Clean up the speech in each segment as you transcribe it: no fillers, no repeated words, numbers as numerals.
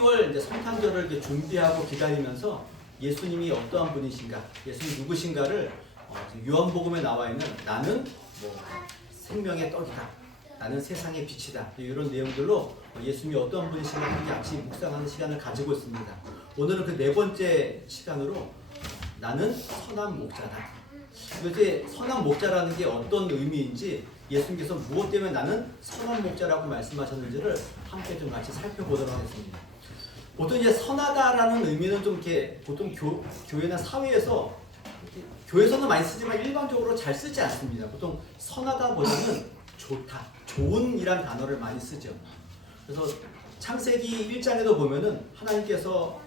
12월 이제 성탄절을 이렇게 준비하고 기다리면서 예수님이 어떠한 분이신가, 예수님 누구신가를 요한복음에 나와 있는 나는 생명의 떡이다, 나는 세상의 빛이다, 이런 내용들로 예수님이 어떠한 분이신가 함께 같이 묵상하는 시간을 가지고 있습니다. 오늘은 그 네 번째 시간으로 나는 선한 목자다. 이제 선한 목자라는 게 어떤 의미인지, 예수님께서 무엇 때문에 나는 선한 목자라고 말씀하셨는지를 함께 좀 같이 살펴보도록 하겠습니다. 보통 이제 선하다라는 의미는 좀 이렇게 보통 교회나 사회에서 교회에서는 많이 쓰지만 일반적으로 잘 쓰지 않습니다. 보통 선하다보다는 좋다, 좋은이란 단어를 많이 쓰죠. 그래서 창세기 1장에도 보면은 하나님께서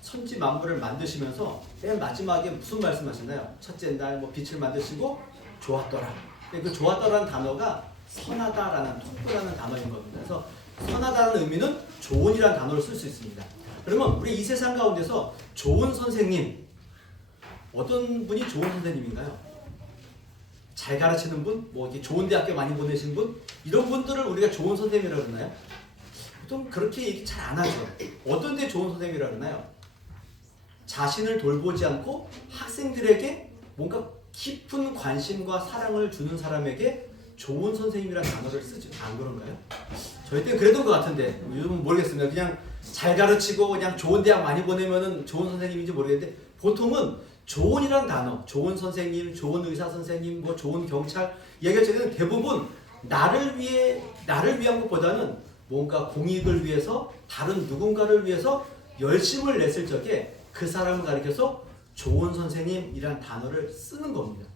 천지 만물을 만드시면서 맨 마지막에 무슨 말씀하셨나요? 첫째 날 빛을 만드시고 좋았더라. 그 좋았더라는 단어가 선하다라는, 토프라는 단어인 겁니다. 그래서 선하다는 의미는 좋은이라는 단어를 쓸 수 있습니다. 그러면 우리 이 세상 가운데서 좋은 선생님, 어떤 분이 좋은 선생님인가요? 잘 가르치는 분, 이렇게 좋은 대학교 많이 보내신 분, 이런 분들을 우리가 좋은 선생님이라고 그러나요? 보통 그렇게 얘기 잘 안 하죠. 어떤 데 좋은 선생님이라고 그러나요? 자신을 돌보지 않고 학생들에게 뭔가 깊은 관심과 사랑을 주는 사람에게 좋은 선생님이라는 단어를 쓰죠. 안 그런가요? 저희 때는 그랬던 것 같은데 요즘은 모르겠습니다. 그냥 잘 가르치고 그냥 좋은 대학 많이 보내면은 좋은 선생님인지 모르겠는데, 보통은 좋은이라는 단어, 좋은 선생님, 좋은 의사 선생님, 좋은 경찰 얘기할 때는 대부분 나를 위한 것보다는 뭔가 공익을 위해서, 다른 누군가를 위해서 열심을 냈을 적에 그 사람을 가리켜서 좋은 선생님이란 단어를 쓰는 겁니다.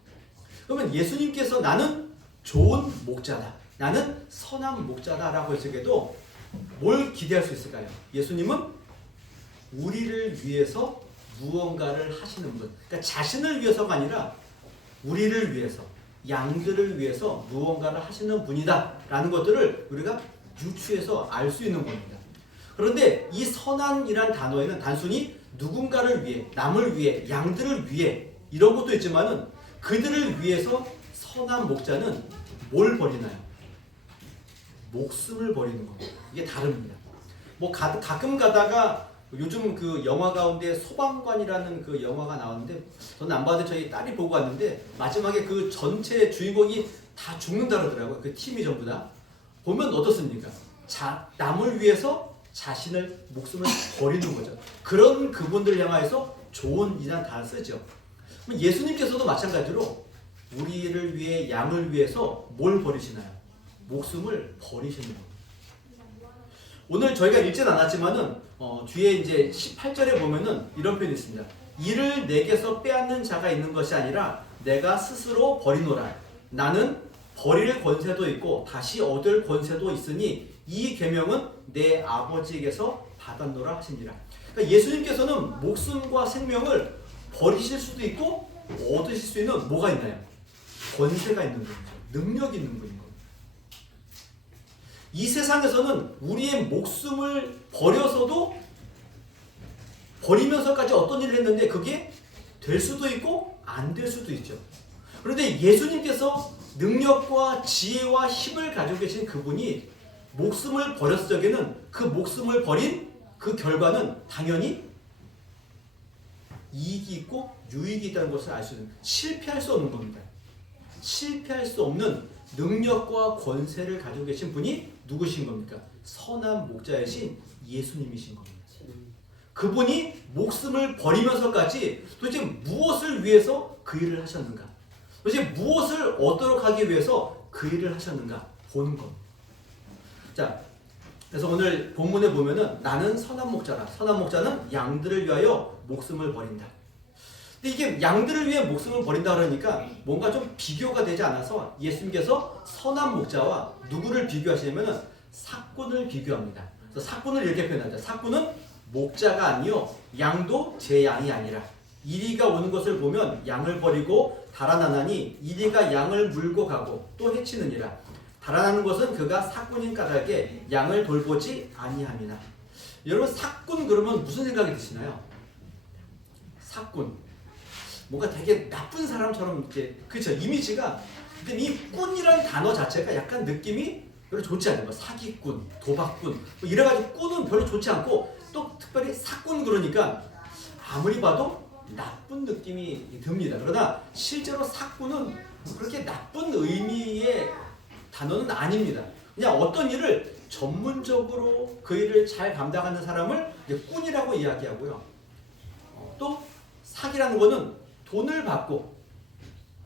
그러면 예수님께서 나는 좋은 목자다, 나는 선한 목자다라고 했을 때도 뭘 기대할 수 있을까요? 예수님은 우리를 위해서 무언가를 하시는 분, 그러니까 자신을 위해서가 아니라 우리를 위해서, 양들을 위해서 무언가를 하시는 분이다 라는 것들을 우리가 유추해서 알 수 있는 겁니다. 그런데 이 선한이란 단어에는 단순히 누군가를 위해, 남을 위해, 양들을 위해 이런 것도 있지만은, 그들을 위해서 선한 목자는 뭘 버리나요? 목숨을 버리는 겁니다. 이게 다릅니다. 가끔 가다가 요즘 그 영화 가운데 소방관이라는 그 영화가 나왔는데, 저는 안 봤는데 저희 딸이 보고 왔는데, 마지막에 그 전체 주인공이 다 죽는다 그러더라고요. 그 팀이 전부 다. 보면 어떻습니까? 남을 위해서 자신을, 목숨을 버리는 거죠. 그런 그분들을 향하여서 좋은이란 단어를 쓰죠. 예수님께서도 마찬가지로 우리를 위해, 양을 위해서 뭘 버리시나요? 목숨을 버리시는 겁니다. 오늘 저희가 읽진 않았지만은 뒤에 이제 18절에 보면은 이런 표현이 있습니다. 이를 내게서 빼앗는 자가 있는 것이 아니라 내가 스스로 버리노라. 나는 버릴 권세도 있고 다시 얻을 권세도 있으니 이 계명은 내 아버지에게서 받았노라 하시니라. 그러니까 예수님께서는 목숨과 생명을 버리실 수도 있고 얻으실 수 있는 뭐가 있나요? 권세가 있는 분이죠. 능력이 있는 분인 겁니다. 이 세상에서는 우리의 목숨을 버리면서까지 어떤 일을 했는데 그게 될 수도 있고 안 될 수도 있죠. 그런데 예수님께서 능력과 지혜와 힘을 가지고 계신 그분이 목숨을 버렸을 적에는 그 목숨을 버린 그 결과는 당연히 이익이 있고 유익이 있다는 것을 알 수 있는, 실패할 수 없는 겁니다. 실패할 수 없는 능력과 권세를 가지고 계신 분이 누구신 겁니까? 선한 목자이신 예수님이신 겁니다. 그분이 목숨을 버리면서까지 도대체 무엇을 위해서 그 일을 하셨는가? 도대체 무엇을 얻도록 하기 위해서 그 일을 하셨는가 보는 겁니다. 자, 그래서 오늘 본문에 보면은 나는 선한 목자라. 선한 목자는 양들을 위하여 목숨을 버린다. 근데 이게 양들을 위해 목숨을 버린다 그러니까 뭔가 좀 비교가 되지 않아서 예수님께서 선한 목자와 누구를 비교하시냐면은 삭군을 비교합니다. 그래서 삭군을 이렇게 표현합니다. 삭군은 목자가 아니요 양도 제 양이 아니라 이리가 오는 것을 보면 양을 버리고 달아나나니 이리가 양을 물고 가고 또 해치느니라. 달아나는 것은 그가 삭군인 까닭에 양을 돌보지 아니함이나. 여러분 삭군 그러면 무슨 생각이 드시나요? 삭군 뭔가 되게 나쁜 사람처럼 이렇게, 그렇죠, 이미지가. 근데 이 꾼이라는 단어 자체가 약간 느낌이 별로 좋지 않아요. 뭐 사기꾼, 도박꾼 뭐 이래가지고 꾼은 별로 좋지 않고 또 특별히 사꾼 그러니까 아무리 봐도 나쁜 느낌이 듭니다. 그러나 실제로 사꾼은 그렇게 나쁜 의미의 단어는 아닙니다. 그냥 어떤 일을 전문적으로 그 일을 잘 감당하는 사람을 이제 꾼이라고 이야기하고요. 또 사기라는 거는 돈을 받고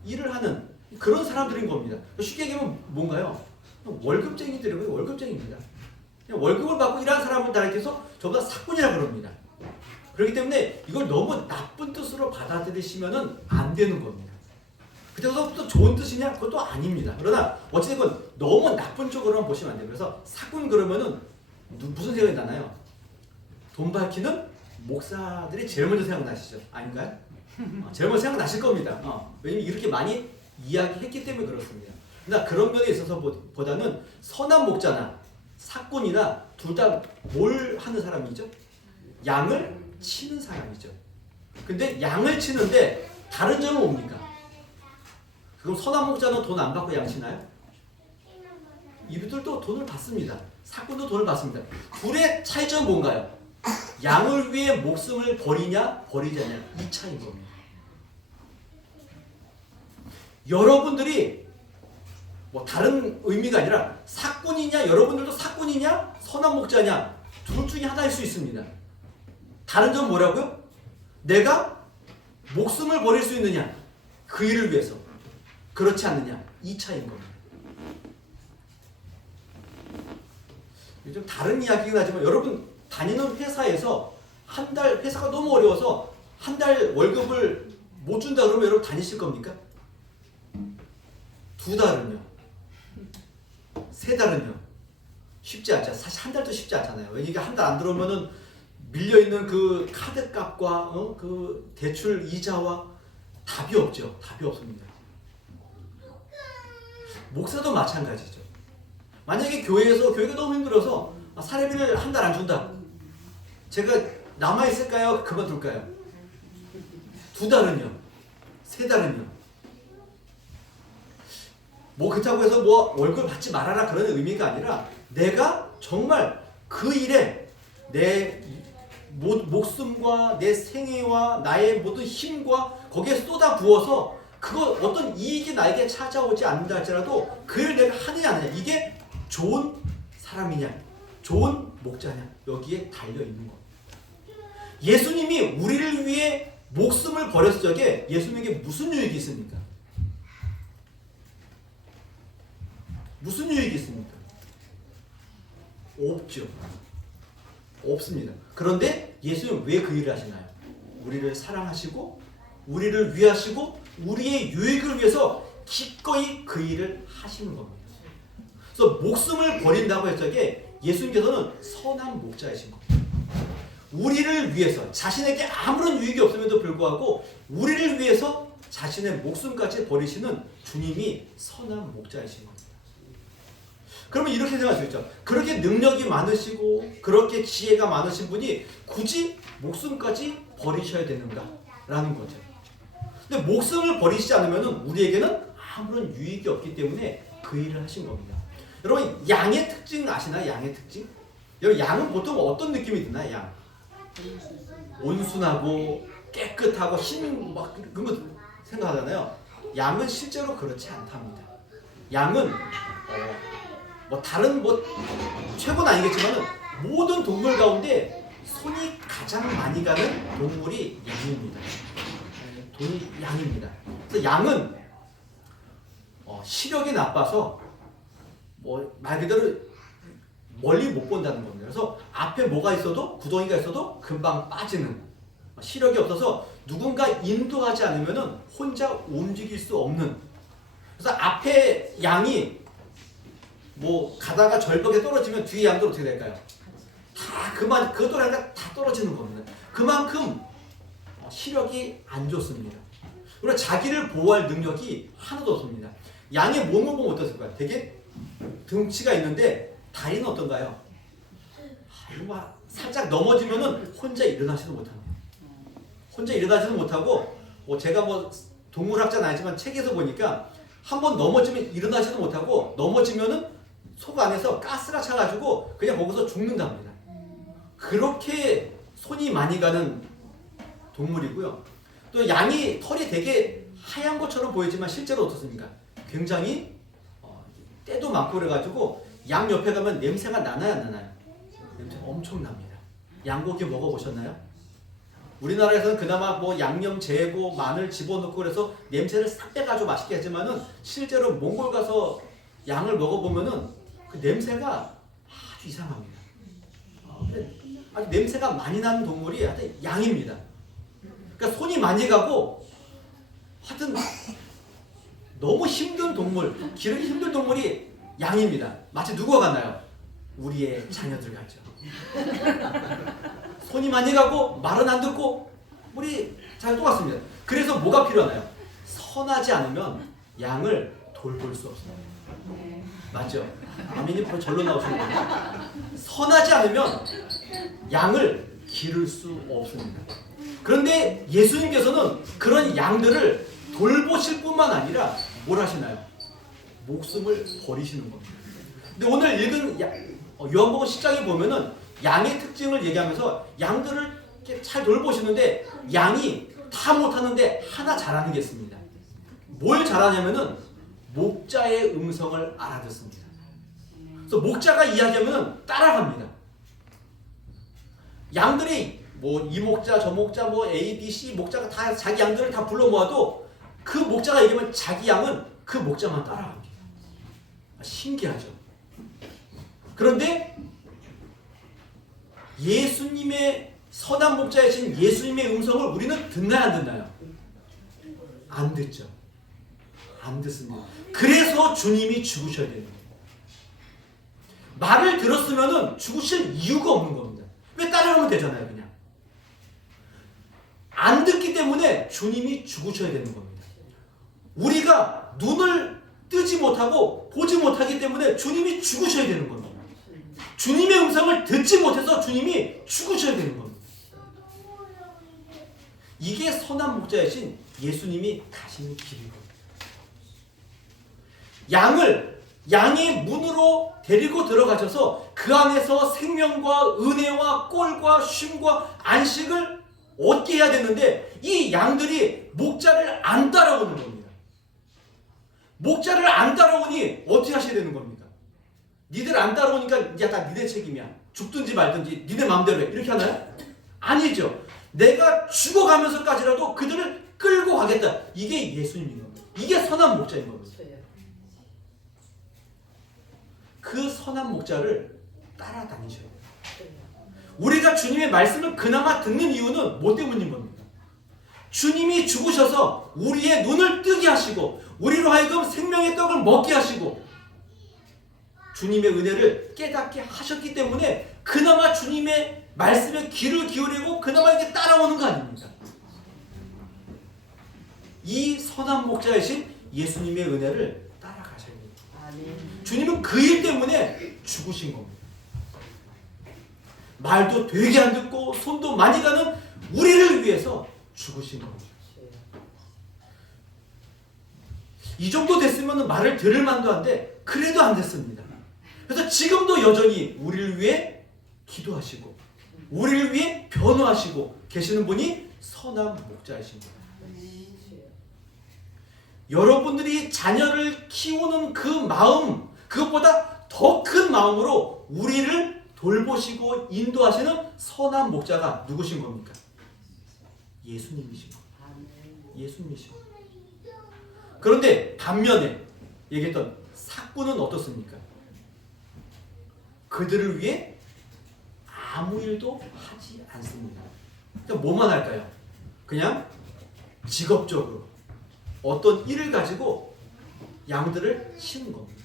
일을 하는 그런 사람들인 겁니다. 쉽게 얘기하면 뭔가요? 월급쟁이들이고요. 월급쟁이입니다. 그냥 월급을 받고 일하는 사람을 가리켜서 전부 다 사꾼이라 그럽니다. 그렇기 때문에 이걸 너무 나쁜 뜻으로 받아들이시면 안 되는 겁니다. 그때부터 좋은 뜻이냐? 그것도 아닙니다. 그러나 어찌됐건 너무 나쁜 쪽으로만 보시면 안 돼요. 그래서 사꾼 그러면은 무슨 생각이 나나요? 돈 밝히는 목사들이 제일 먼저 생각나시죠? 아닌가요? 제일 먼저 생각나실 겁니다. 왜냐면 이렇게 많이 이야기했기 때문에 그렇습니다. 그러나 그런 면에 있어서 보다는 선한 목자나 사꾼이나 둘 다 뭘 하는 사람이죠? 양을 치는 사람이죠. 근데 양을 치는데 다른 점은 뭡니까? 그럼 선한 목자는 돈 안 받고 양 치나요? 이분들도 돈을 받습니다. 사꾼도 돈을 받습니다. 둘의 차이점은 뭔가요? 양을 위해 목숨을 버리냐 버리지 않냐 이 차이인 겁니다. 여러분들이 뭐 다른 의미가 아니라 사꾼이냐 여러분들도 사꾼이냐 선한 목자냐 둘 중에 하나일 수 있습니다. 다른 점은 뭐라고요? 내가 목숨을 버릴 수 있느냐 그 일을 위해서 그렇지 않느냐 이 차이인 겁니다. 좀 다른 이야기긴 하지만 여러분 다니는 회사에서 한 달 회사가 너무 어려워서 한 달 월급을 못 준다 그러면 여러분 다니실 겁니까? 2달은요? 3달은요? 쉽지 않죠. 사실 한 달도 쉽지 않잖아요. 왜냐면 이게 한 달 안 들어오면은 밀려있는 그 카드 값과 그 대출 이자와 답이 없죠. 답이 없습니다. 목사도 마찬가지죠. 만약에 교회가 너무 힘들어서 사례비를 한 달 안 준다. 제가 남아있을까요? 그만둘까요? 2달은요? 3달은요? 뭐 그렇다고 해서 뭐 월급 받지 말아라 그런 의미가 아니라 내가 정말 그 일에 내 목숨과 내 생애와 나의 모든 힘과 거기에 쏟아 부어서 그거 어떤 이익이 나에게 찾아오지 않는다 할지라도 그 일을 내가 하느냐 안 하느냐 이게 좋은 사람이냐 좋은 목자냐 여기에 달려있는 겁니다. 예수님이 우리를 위해 목숨을 버렸을 적에 예수님에게 무슨 유익이 있습니까? 무슨 유익이 있습니까? 없죠. 없습니다. 그런데 예수님은 왜 그 일을 하시나요? 우리를 사랑하시고 우리를 위하시고 우리의 유익을 위해서 기꺼이 그 일을 하시는 겁니다. 그래서 목숨을 버린다고 했을 적에 예수님께서는 선한 목자이신 겁니다. 우리를 위해서 자신에게 아무런 유익이 없음에도 불구하고 우리를 위해서 자신의 목숨까지 버리시는 주님이 선한 목자이신 겁니다. 그러면 이렇게 생각할 수 있죠. 그렇게 능력이 많으시고 그렇게 지혜가 많으신 분이 굳이 목숨까지 버리셔야 되는가? 라는 거죠. 근데 목숨을 버리시지 않으면 우리에게는 아무런 유익이 없기 때문에 그 일을 하신 겁니다. 여러분 양의 특징 아시나요? 양의 특징? 여러분 양은 보통 어떤 느낌이 드나요? 양? 온순하고 깨끗하고 힘 막 그런 거 생각하잖아요. 양은 실제로 그렇지 않답니다. 양은 뭐 다른 뭐 최고는 아니겠지만은 모든 동물 가운데 손이 가장 많이 가는 동물이 양입니다. 돈이 양입니다. 그래서 양은 시력이 나빠서 뭐 말 그대로 멀리 못 본다는 겁니다. 그래서 앞에 뭐가 있어도 구덩이가 있어도 금방 빠지는 시력이 없어서 누군가 인도하지 않으면은 혼자 움직일 수 없는. 그래서 앞에 양이 뭐 가다가 절벽에 떨어지면 뒤에 양도 어떻게 될까요? 다 그것도 아니라 다 떨어지는 겁니다. 그만큼 시력이 안 좋습니다. 그리고 자기를 보호할 능력이 하나도 없습니다. 양의 몸을 보면 어떻을까요? 되게 등치가 있는데 다리는 어떤가요? 살짝 넘어지면은 혼자 일어나지도 못합니다. 혼자 일어나지도 못하고 제가 뭐 동물학자는 아니지만 책에서 보니까 한번 넘어지면 일어나지도 못하고 넘어지면은 속 안에서 가스가 차가지고 그냥 거기서 죽는답니다. 그렇게 손이 많이 가는 동물이고요. 또 양이 털이 되게 하얀 것처럼 보이지만 실제로 어떻습니까? 굉장히 때도 많고 그래가지고 양 옆에 가면 냄새가 나나요, 안 나나요? 냄새가 엄청 납니다. 양고기 먹어보셨나요? 우리나라에서는 그나마 뭐 양념 재고 마늘 집어넣고 그래서 냄새를 싹 빼가지고 맛있게 하지만은 실제로 몽골 가서 양을 먹어보면은 그 냄새가 아주 이상합니다. 아주 냄새가 많이 나는 동물이 하여튼 양입니다. 그러니까 손이 많이 가고 하여튼 너무 힘든 동물, 기르기 힘든 동물이 양입니다. 마치 누구와 같나요? 우리의 자녀들 같죠. 손이 많이 가고 말은 안 듣고 우리 잘 똑같습니다. 그래서 뭐가 필요하나요? 선하지 않으면 양을 돌볼 수 없어요. 맞죠? 아멘이 바로 절로 나오시는 거예요. 선하지 않으면 양을 기를 수 없습니다. 그런데 예수님께서는 그런 양들을 돌보실 뿐만 아니라 뭘 하시나요? 목숨을 버리시는 겁니다. 근데 오늘 읽은 요한복음 10장에 보면은 양의 특징을 얘기하면서 양들을 이렇게 잘 돌보시는데 양이 다 못하는데 하나 잘하는 게 있습니다. 뭘 잘하냐면은 목자의 음성을 알아듣습니다. 그래서 목자가 이야기하면은 따라갑니다. 양들이 뭐 이 목자 저 목자 뭐 A, B, C 목자가 다 자기 양들을 다 불러 모아도 그 목자가 얘기하면 자기 양은 그 목자만 따라갑니다. 신기하죠. 그런데 예수님의 선한 목자이신 예수님의 음성을 우리는 듣나요, 안 듣나요? 안 듣죠. 안 듣습니다. 그래서 주님이 죽으셔야 되는 거예요. 말을 들었으면 죽으실 이유가 없는 겁니다. 왜 따라가면 되잖아요, 그냥. 안 듣기 때문에 주님이 죽으셔야 되는 겁니다. 우리가 눈을 뜨지 못하고 보지 못하기 때문에 주님이 죽으셔야 되는 겁니다. 주님의 음성을 듣지 못해서 주님이 죽으셔야 되는 겁니다. 이게 선한 목자이신 예수님이 가시는 길인 겁니다. 양의 문으로 데리고 들어가셔서 그 안에서 생명과 은혜와 꼴과 쉼과 안식을 얻게 해야 되는데 이 양들이 목자를 안 따라오는 겁니다. 목자를 안 따라오니 어떻게 하셔야 되는 겁니까? 니들 안 따라오니까 이제 다 니네 책임이야. 죽든지 말든지 니네 마음대로 해. 이렇게 하나요? 아니죠. 내가 죽어가면서까지라도 그들을 끌고 가겠다. 이게 예수님인 겁니다. 이게 선한 목자인 겁니다. 그 선한 목자를 따라다니셔야 돼요. 우리가 주님의 말씀을 그나마 듣는 이유는 뭐 때문인 겁니까? 주님이 죽으셔서 우리의 눈을 뜨게 하시고 우리로 하여금 생명의 떡을 먹게 하시고 주님의 은혜를 깨닫게 하셨기 때문에 그나마 주님의 말씀에 귀를 기울이고 그나마 이렇게 따라오는 거 아닙니까? 이 선한 목자이신 예수님의 은혜를 따라가셔야 됩니다. 주님은 그 일 때문에 죽으신 겁니다. 말도 되게 안 듣고 손도 많이 가는 우리를 위해서 죽으신 겁니다. 이 정도 됐으면 말을 들을 만도 한데 그래도 안 됐습니다. 그래서 지금도 여전히 우리를 위해 기도하시고 우리를 위해 변호하시고 계시는 분이 선한 목자이신 거예요. 여러분들이 자녀를 키우는 그 마음, 그것보다 더 큰 마음으로 우리를 돌보시고 인도하시는 선한 목자가 누구신 겁니까? 예수님이신 겁니다. 예수님이신 겁니다. 그런데 반면에 얘기했던 삭구는 어떻습니까? 그들을 위해 아무 일도 하지 않습니다. 그러니까 뭐만 할까요? 그냥 직업적으로 어떤 일을 가지고 양들을 치는 겁니다.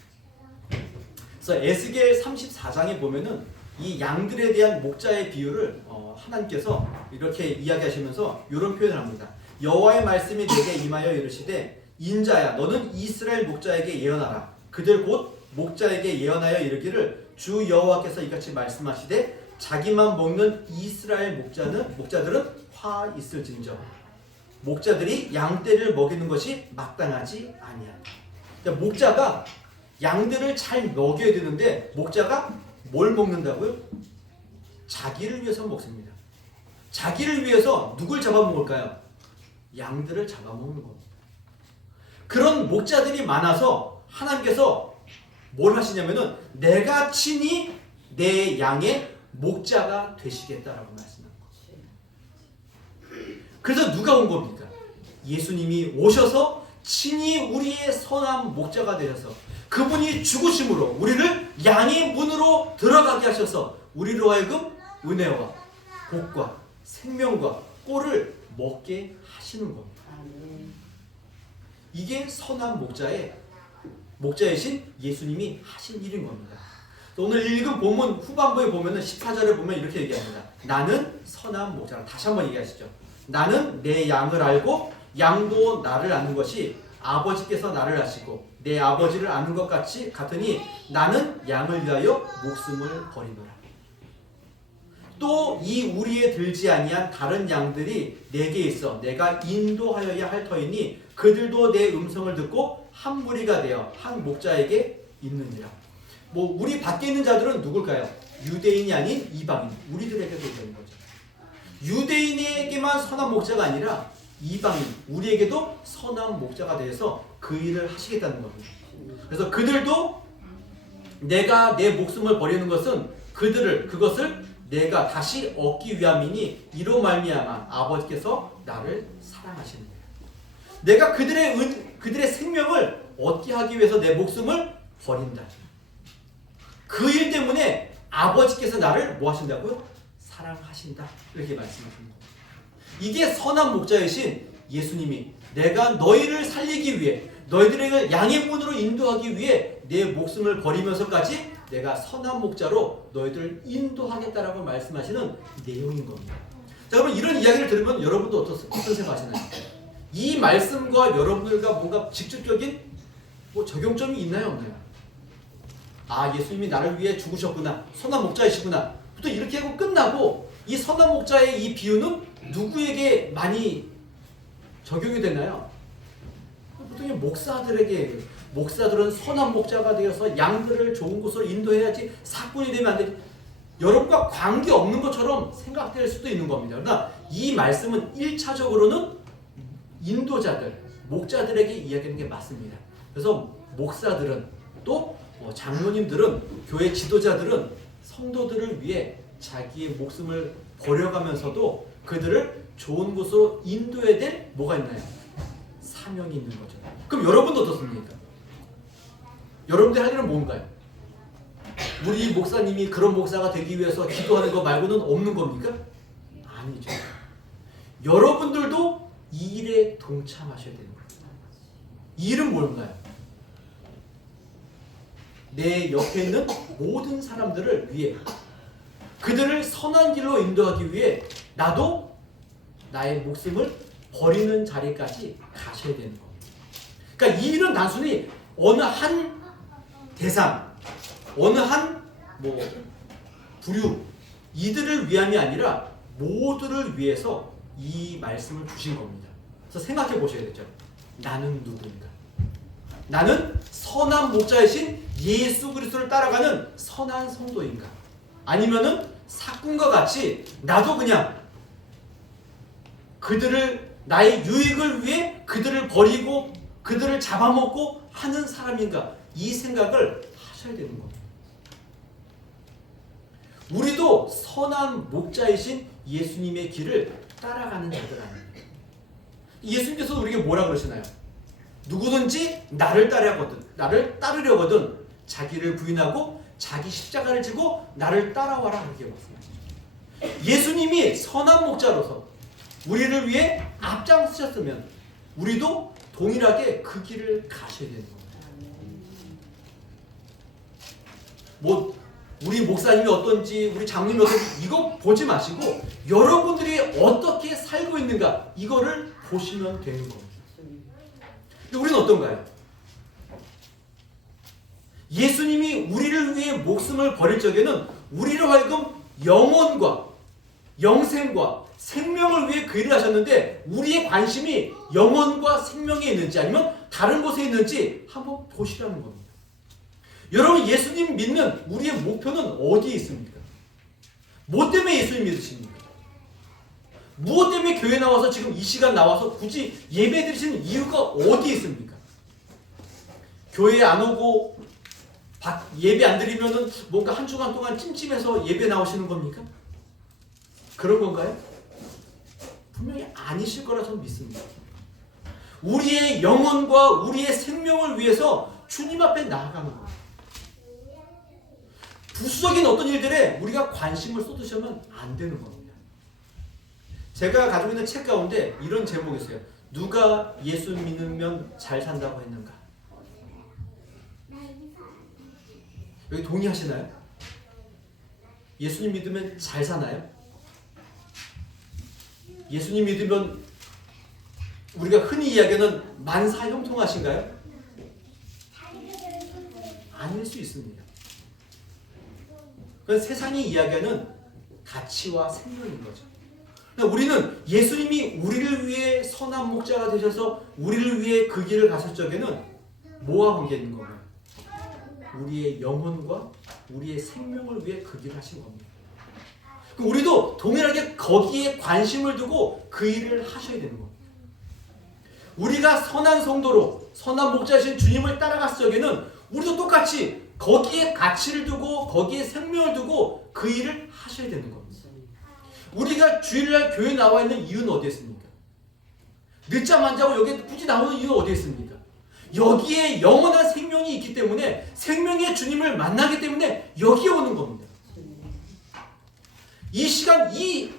그래서 에스겔 34장에 보면은 이 양들에 대한 목자의 비유를 하나님께서 이렇게 이야기하시면서 이런 표현을 합니다. 여호와의 말씀이 내게 임하여 이르시되 인자야 너는 이스라엘 목자에게 예언하라. 그들 곧 목자에게 예언하여 이르기를 주 여호와께서 이같이 말씀하시되 자기만 먹는 이스라엘 목자들은 화 있을진저 목자들이 양떼를 먹이는 것이 마땅하지 아니하다. 그러니까 목자가 양들을 잘 먹여야 되는데 목자가 뭘 먹는다고요? 자기를 위해서 먹습니다. 자기를 위해서 누굴 잡아먹을까요? 양들을 잡아먹는 겁니다. 그런 목자들이 많아서 하나님께서 뭘 하시냐면은 내가 친히 내 양의 목자가 되시겠다라고 말씀한 거예요. 그래서 누가 온 겁니까? 예수님이 오셔서 친히 우리의 선한 목자가 되셔서 그분이 죽으심으로 우리를 양의 문으로 들어가게 하셔서 우리로 하여금 은혜와 복과 생명과 꼴을 먹게 하시는 겁니다. 이게 선한 목자이신 예수님이 하신 일인 겁니다. 오늘 읽은 본문 후반부에 보면은 14절에 보면 이렇게 얘기합니다. 나는 선한 목자라. 다시 한번 얘기하시죠. 나는 내 양을 알고 양도 나를 아는 것이 아버지께서 나를 아시고 내 아버지를 아는 것 같으니 나는 양을 위하여 목숨을 버리노라. 또 이 우리에 들지 아니한 다른 양들이 내게 있어 내가 인도하여야 할 터이니 그들도 내 음성을 듣고 한 무리가 되어 한 목자에게 있느니라. 뭐 우리 밖에 있는 자들은 누굴까요? 유대인이 아닌 이방인, 우리들에게도 있는 거죠. 유대인에게만 선한 목자가 아니라 이방인, 우리에게도 선한 목자가 되어서 그 일을 하시겠다는 겁니다. 그래서 그들도 내가 내 목숨을 버리는 것은 그것을 내가 다시 얻기 위함이니 이로 말미암아 아버지께서 나를 사랑하시는 거예요. 내가 그들의 생명을 얻게 하기 위해서 내 목숨을 버린다. 그 일 때문에 아버지께서 나를 뭐 하신다고요? 사랑하신다. 이렇게 말씀하신 겁니다. 이게 선한 목자이신 예수님이 내가 너희를 살리기 위해 너희들에게 양의 문으로 인도하기 위해 내 목숨을 버리면서까지 내가 선한 목자로 너희들을 인도하겠다라고 말씀하시는 내용인 겁니다. 자, 그러면 이런 이야기를 들으면 여러분도 어떤 생각하시나요? 이 말씀과 여러분들과 뭔가 직접적인 적용점이 있나요, 없나요? 아, 예수님이 나를 위해 죽으셨구나, 선한 목자이시구나. 또 이렇게 하고 끝나고 이 선한 목자의 이 비유는 누구에게 많이 적용이 되나요? 보통 목사들은 선한 목자가 되어서 양들을 좋은 곳으로 인도해야지 사건이 되면 안 되지. 여러분과 관계없는 것처럼 생각될 수도 있는 겁니다. 그러나 이 말씀은 1차적으로는 인도자들, 목자들에게 이야기하는 게 맞습니다. 그래서 목사들은 또 장로님들은 교회 지도자들은 성도들을 위해 자기의 목숨을 버려가면서도 그들을 좋은 곳으로 인도해야 될 뭐가 있나요? 사명이 있는 거죠. 그럼 여러분도 어떻습니까? 여러분들 할 일은 뭔가요? 우리 목사님이 그런 목사가 되기 위해서 기도하는 거 말고는 없는 겁니까? 아니죠. 여러분들도 이 일에 동참하셔야 되는 거예요. 이 일은 뭔가요? 내 옆에 있는 모든 사람들을 위해 그들을 선한 길로 인도하기 위해 나도 나의 목숨을 버리는 자리까지 가셔야 되는 겁니다. 그러니까 이 일은 단순히 어느 한 대상, 어느 한 부류 이들을 위함이 아니라 모두를 위해서 이 말씀을 주신 겁니다. 그래서 생각해 보셔야 되죠. 나는 누구인가? 나는 선한 목자이신 예수 그리스도를 따라가는 선한 성도인가? 아니면은 사꾼과 같이 나도 그냥 그들을 나의 유익을 위해 그들을 버리고 그들을 잡아먹고 하는 사람인가? 이 생각을 하셔야 되는 겁니다. 우리도 선한 목자이신 예수님의 길을 따라가는 자들 아닙니까? 예수님께서 우리에게 뭐라 그러시나요? 누구든지 나를 따르려거든 자기를 부인하고 자기 십자가를 지고 나를 따라와라 그렇게 말씀하시죠. 예수님이 선한 목자로서 우리를 위해 앞장서셨으면 우리도 동일하게 그 길을 가셔야 되는 겁니다. 우리 목사님이 어떤지 우리 장님이 어떤지 이거 보지 마시고 여러분들이 어떻게 살고 있는가 이거를 보시면 되는 겁니다. 근데 우리는 어떤가요? 예수님이 우리를 위해 목숨을 버릴 적에는 우리로 하여금 영혼과 영생과 생명을 위해 그 일을 하셨는데 우리의 관심이 영혼과 생명에 있는지 아니면 다른 곳에 있는지 한번 보시라는 겁니다. 여러분 예수님 믿는 우리의 목표는 어디에 있습니까? 뭐 때문에 예수님 믿으십니까? 무엇 때문에 교회 나와서 지금 이 시간 나와서 굳이 예배 드리시는 이유가 어디에 있습니까? 교회에 안 오고 예배 안 드리면은 뭔가 한 주간 동안 찜찜해서 예배 나오시는 겁니까? 그런 건가요? 분명히 아니실 거라 저는 믿습니다. 우리의 영혼과 우리의 생명을 위해서 주님 앞에 나아가는 거예요. 부수적인 어떤 일들에 우리가 관심을 쏟으시면 안 되는 겁니다. 제가 가지고 있는 책 가운데 이런 제목이 있어요. 누가 예수 믿으면 잘 산다고 했는가? 여기 동의하시나요? 예수님 믿으면 잘 사나요? 예수님 믿으면 우리가 흔히 이야기하는 만사형통하신가요? 아닐 수 있습니다. 그건 세상이 이야기하는 가치와 생명인 거죠. 그러니까 우리는 예수님이 우리를 위해 선한 목자가 되셔서 우리를 위해 그 길을 가실 적에는 뭐와 관계 있는 거예요? 우리의 영혼과 우리의 생명을 위해 그 길을 하신 겁니다. 그럼 우리도 동일하게 거기에 관심을 두고 그 일을 하셔야 되는 겁니다. 우리가 선한 성도로 선한 목자이신 주님을 따라갔을 적에는 우리도 똑같이 거기에 가치를 두고 거기에 생명을 두고 그 일을 하셔야 되는 겁니다. 우리가 주일날 교회 나와 있는 이유는 어디에 있습니까? 늦잠 안 자고 여기 굳이 나오는 이유는 어디에 있습니까? 여기에 영원한 생명이 있기 때문에 생명의 주님을 만나기 때문에 여기에 오는 겁니다. 이 시간, 이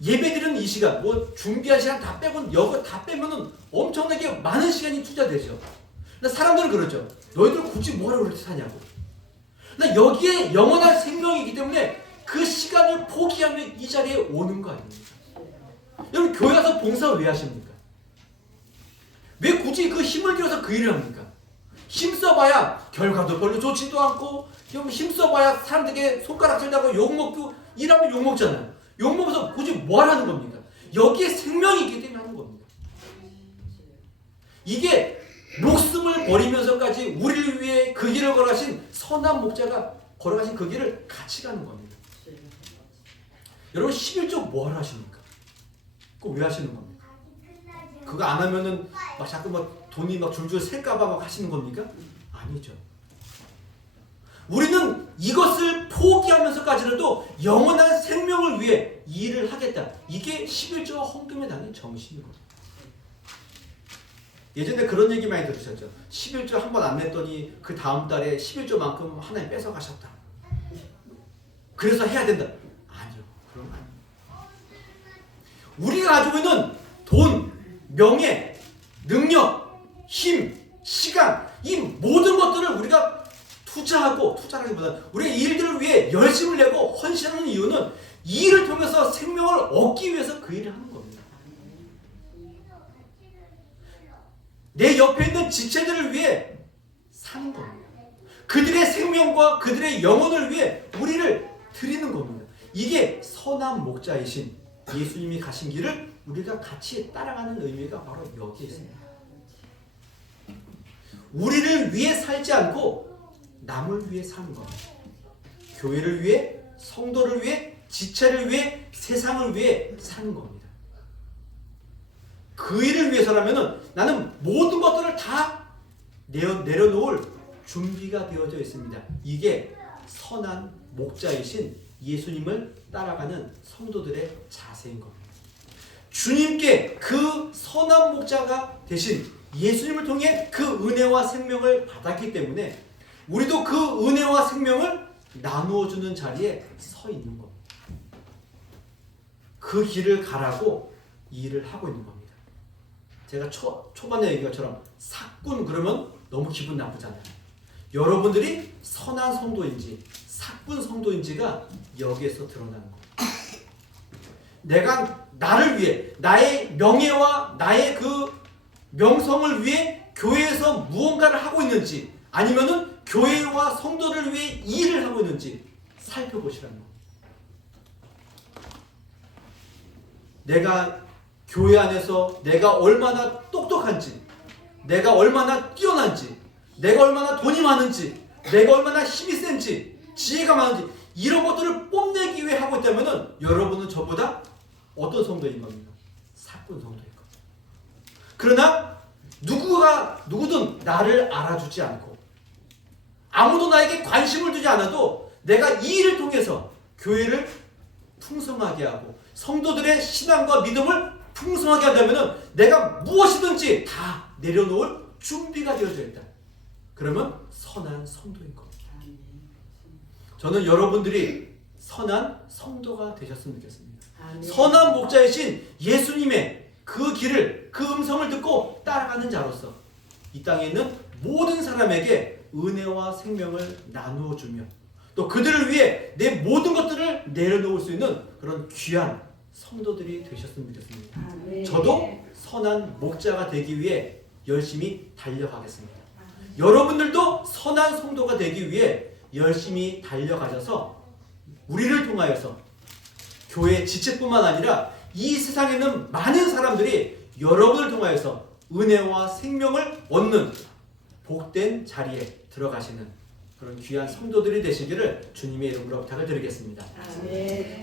예배드리는 이 시간, 뭐 준비한 시간 다 빼고 여거 다 빼면은 엄청나게 많은 시간이 투자되죠. 근데 사람들은 그러죠. 너희들 굳이 뭐하러 그렇게 사냐고. 근데 여기에 영원한 생명이기 때문에 그 시간을 포기하면 이 자리에 오는 거 아닙니까? 여러분 교회 와서 봉사 왜 하십니까? 왜 굳이 그 힘을 들여서 그 일을 합니까? 힘써봐야 결과도 별로 좋지도 않고 힘써봐야 사람들에게 손가락질 나고 욕먹고 일하면 욕먹잖아요. 욕먹어서 굳이 뭐 하라는 겁니까? 여기에 생명이 있기 때문에 하는 겁니다. 이게 목숨을 버리면서까지 우리를 위해 그 길을 걸어가신 선한 목자가 걸어가신 그 길을 같이 가는 겁니다. 여러분 11조 뭐 하러 하십니까? 그거 왜 하시는 겁니까? 그거 안 하면은 막 자꾸 막 돈이 막 줄줄 셀까봐 막 하시는 겁니까? 아니죠. 우리는 이것을 포기하면서까지라도 영원한 생명을 위해 일을 하겠다. 이게 11조 헌금에 담긴 정신이거든요. 예전에 그런 얘기 많이 들으셨죠. 11조 한 번 안 냈더니 그 다음 달에 11조만큼 하나님 뺏어가셨다. 그래서 해야 된다. 아니요. 그런 거 아니에요. 우리가 가지고 있는 돈, 명예, 능력, 힘, 시간 이 모든 것들을 우리가 투자라기보다는 우리의 일들을 위해 열심을 내고 헌신하는 이유는 이 일을 통해서 생명을 얻기 위해서 그 일을 하는 겁니다. 내 옆에 있는 지체들을 위해 사는 겁니다. 그들의 생명과 그들의 영혼을 위해 우리를 드리는 겁니다. 이게 선한 목자이신 예수님이 가신 길을 우리가 같이 따라가는 의미가 바로 여기에 있습니다. 우리를 위해 살지 않고 남을 위해 사는 겁니다. 교회를 위해, 성도를 위해, 지체를 위해, 세상을 위해 사는 겁니다. 그 일을 위해서라면 나는 모든 것들을 다 내려놓을 준비가 되어져 있습니다. 이게 선한 목자이신 예수님을 따라가는 성도들의 자세인 겁니다. 주님께 그 선한 목자가 되신 예수님을 통해 그 은혜와 생명을 받았기 때문에 우리도 그 은혜와 생명을 나누어주는 자리에 서 있는 겁니다. 그 길을 가라고 이 일을 하고 있는 겁니다. 제가 초반에 얘기한 것처럼 사꾼 그러면 너무 기분 나쁘잖아요. 여러분들이 선한 성도인지 사꾼 성도인지가 여기에서 드러나는 겁니다. 내가 나를 위해 나의 명예와 나의 그 명성을 위해 교회에서 무언가를 하고 있는지 아니면은 교회와 성도를 위해 일을 하고 있는지 살펴보시라는 겁니다. 내가 교회 안에서 내가 얼마나 똑똑한지 내가 얼마나 뛰어난지 내가 얼마나 돈이 많은지, 내가 얼마나 힘이 센지, 지혜가 많은지 이런 것들을 뽐내기 위해 하고 있다면 여러분은 저보다 어떤 성도인 겁니까? 사꾼 성도인 겁니다. 그러나 누구든 나를 알아주지 않고 아무도 나에게 관심을 두지 않아도 내가 이 일을 통해서 교회를 풍성하게 하고 성도들의 신앙과 믿음을 풍성하게 한다면 내가 무엇이든지 다 내려놓을 준비가 되어져 있다. 그러면 선한 성도인 겁니다. 저는 여러분들이 선한 성도가 되셨으면 좋겠습니다. 선한 목자이신 예수님의 그 길을, 그 음성을 듣고 따라가는 자로서 이 땅에 있는 모든 사람에게 은혜와 생명을 나누어 주며 또 그들을 위해 내 모든 것들을 내려놓을 수 있는 그런 귀한 성도들이 되셨으면 좋겠습니다. 저도 선한 목자가 되기 위해 열심히 달려가겠습니다. 여러분들도 선한 성도가 되기 위해 열심히 달려가셔서 우리를 통하여서 교회 지체뿐만 아니라 이 세상에 있는 많은 사람들이 여러분을 통하여서 은혜와 생명을 얻는 복된 자리에 들어가시는 그런 귀한 성도들이 되시기를 주님의 이름으로 부탁을 드리겠습니다. 우리